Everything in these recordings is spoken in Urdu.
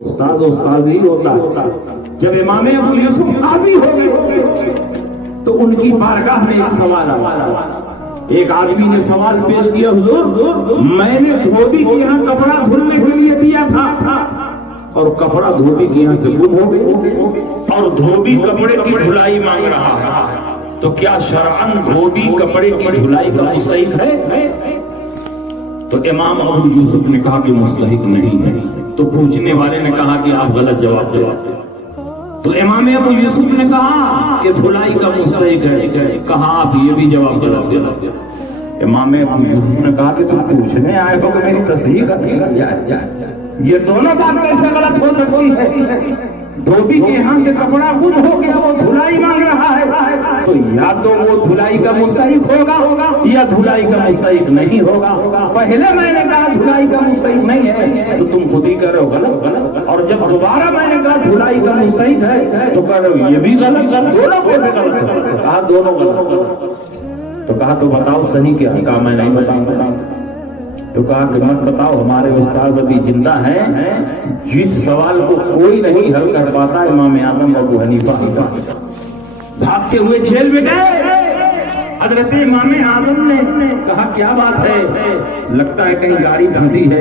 استاذ ہی ہوتا ہے۔ جب امام ابو یوسف قاضی ہو گئے تو ان کی بارگاہ میں ایک سوال آیا۔ ایک آدمی نے سوال پیش کیا، حضور میں نے دھوبی کے یہاں کپڑا دھلنے کے لیے دیا تھا اور کپڑا دھوبی کے یہاں سے گم ہو گیا اور دھوبی کپڑے کی دھلائی مانگ رہا ہے، تو کیا شرعاً دھوبی کپڑے کی دھلائی کا مستحق ہے؟ تو امام ابو یوسف نے کہا کہ مستحق نہیں ہے۔ تو پوچھنے والے نے کہا کہ آپ غلط جواب دے۔ تو امام ابو یوسف نے کہا کہ دھلائی کا مستحق ہے، کہا آپ یہ بھی جواب غلط دے۔ امام ابو یوسف نے کہا کہ تم پوچھنے آئے ہو کہ میری تصحیح کرنی ہے، یہ دونوں بات کیسے غلط ہو سکتی ہے؟ دھوبی کے یہاں سے کپڑا گم ہو گیا، وہ دھلائی مانگ رہا ہے، تو یا تو وہ دھلائی کا مستحق ہوگا یا دھلائی کا مستحق نہیں ہوگا۔ پہلے میں نے کہا دھلائی کا مستحق نہیں ہے تو تم خود ہی کہہ رہے ہو غلط، اور جب دوبارہ میں نے کہا دھلائی کا مستحق ہے تو کہہ رہے ہو یہ بھی غلط۔ دونوں کیسے غلط؟ کہا دونوں غلط۔ تو کہا تو بتاؤ صحیح کیا؟ کہا میں نہیں بتاؤں۔ تو کہا کہ مت بتاؤ، ہمارے استاذ ابھی زندہ ہیں، جس سوال کو کوئی نہیں حل کر پاتا امام اعظم ابو حنیفہ بھاگتے ہوئے جیل میں گئے۔ حضرت امام اعظم نے کہا کیا بات ہے؟ لگتا ہے کہیں گاڑی پھنسی ہے۔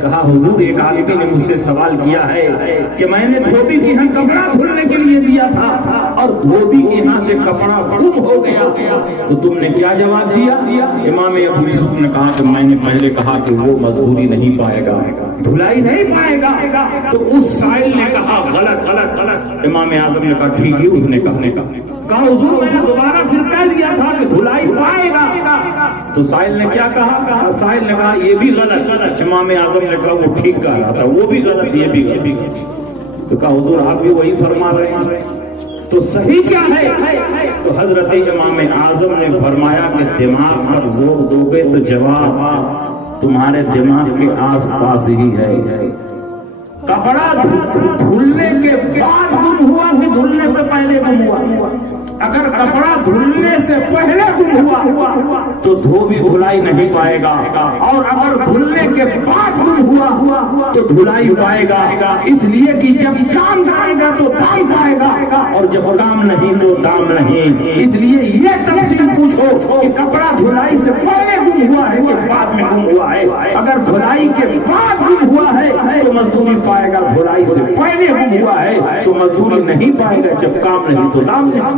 کہا حضور ایک عالمی نے مجھ سے سوال کیا ہے کہ میں نے دھوبی کے یہاں کپڑا دھلنے کے لیے دیا تھا اور دھوبی کے یہاں سے کپڑا گم ہو گیا، تو تم نے کیا جواب دیا؟ امام ابو یوسف نے کہا کہ میں نے پہلے کہا کہ وہ مزدوری نہیں پائے گا، دھلائی نہیں پائے گا، تو اس سائل نے کہا غلط۔ امام اعظم نے کہا ٹھیک ہے، اس نے کہا حضور میں نے دوبارہ پھر کہہ دیا تھا کہ دھلائی پائے گا، تو سائل نے کیا کہا؟ سائل نے کہا یہ بھی غلط۔ امام اعظم نے کہا وہ ٹھیک کہہ رہا تھا، وہ بھی غلط، یہ بھی غلط۔ تو کہا حضور آپ بھی وہی فرما رہے ہیں، تو صحیح کیا ہے؟ تو حضرت امام اعظم نے فرمایا کہ دماغ پر زور دو گے تو جواب تمہارے دماغ کے آس پاس ہی ہے۔ کپڑا دھلنے کے بعد گم ہوا کہ دھلنے سے پہلے گم ہوا؟ اگر کپڑا دھلنے سے پہلے گم ہوا تو دھوبی دھلائی نہیں پائے گا، اور اگر دھلنے کے بعد گم ہوا تو دھلائی پائے گا، اس لیے کہ جب کام کرے گا تو دام پائے گا، اور جب کام نہیں تو دام نہیں۔ اس لیے یہ تفصیل پوچھو کہ کپڑا دھلائی سے پہلے گم ہوا ہے کہ بعد میں گم ہوا ہے۔ اگر دھلائی کے بعد گم ہوا ہے تو مزدوری پائے گا، دھلائی سے پہلے گم ہوا ہے تو مزدوری نہیں پائے گا، جب کام نہیں تو دام نہیں۔